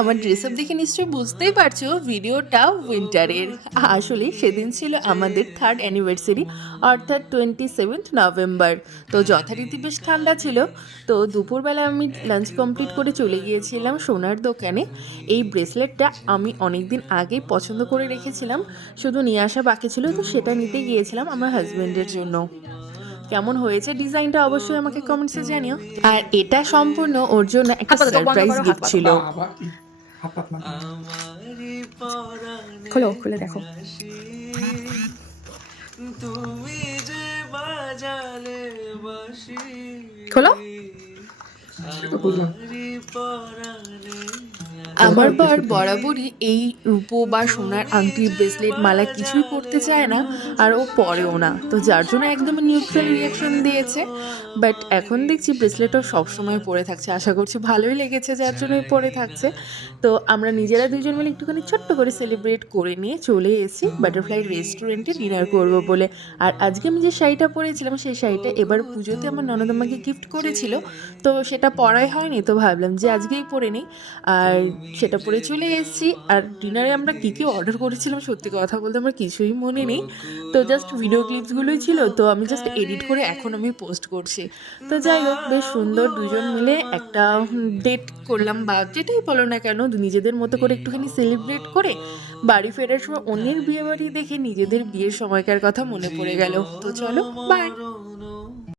আমার dress up দেখে নিশ্চয়ই বুঝতেই পারছো ভিডিওটা উইন্টারের। আসলে সেদিন ছিল আমাদের 3rd অ্যানিভার্সারি, অর্থাৎ 27th নভেম্বর। তো যথারীতি বেশ ঠান্ডা ছিল। তো দুপুরবেলা আমি লাঞ্চ কমপ্লিট করে চলে গিয়েছিলাম সোনার দোকানে। এই ব্রেসলেটটা আমি অনেক দিন আগেই পছন্দ করে রেখেছিলাম, শুধু নিয়ে আসা বাকি ছিল, তো সেটা নিতে গিয়েছিলাম আমার হাজব্যান্ডের জন্য। কেমন হয়েছে ডিজাইনটা অবশ্যই আমাকে কমেন্টসে জানিও। আর এটা সম্পূর্ণ ওর জন্য একটা হাত পাতো, চোখ বন্ধ সারপ্রাইজ করো, হাত গিফট পাতো। ছিল। বাবা কি হাত পাত না। খোলো, খুলে দেখো। তুমি যে বাজালে বাঁশি খোলো। সে তো বুঝলাম। আমারই পরাণে আমার কোথায় বর বিস্কুট খাবে? বরাবরই এই রূপো বা সোনার আংটি, ব্রেসলেট, মালা কিছুই পরতে চায় না, আর ও পরেও না, তো যার জন্য একদমই নিউট্রাল রিয়াকশন দিয়েছে। বাট এখন দেখছি ব্রেসলেটও সবসময় পরে থাকছে, আশা করছি ভালোই লেগেছে যার জন্যই পরে থাকছে। তো আমরা নিজেরা দুজন মিলে একটুখানি ছোট্ট করে সেলিব্রেট করে নিয়ে চলে এসেছি বাটারফ্লাই রেস্টুরেন্টে ডিনার করব বলে। আর আজকে আমি যে শাড়িটা পরেছিলাম সেই শাড়িটা এবার পুজোতে আমার ননদ আমাকে গিফট করেছিল, তো সেটা পরাই হয়নি, তো ভাবলাম যে আজকেই পরে নিই। আর সেটা পরে চলে এসেছি। আর ডিনারে আমরা কী কী অর্ডার করেছিলাম সত্যি কথা বলতে আমার কিছুই মনে নেই, তো জাস্ট ভিডিও ক্লিপসগুলোই ছিল, তো আমি জাস্ট এডিট করে এখন আমি পোস্ট করছি। তো যাই হোক, বেশ সুন্দর দুজন মিলে একটা ডেট করলাম, বা যেটাই বলো না কেন, নিজেদের মতো করে একটুখানি সেলিব্রেট করে বাড়ি ফেরার সময় অন্যের বিয়ে বাড়ি দেখে নিজেদের বিয়ের সময়কার কথা মনে পড়ে গেল। তো চলো, বাই। মরণ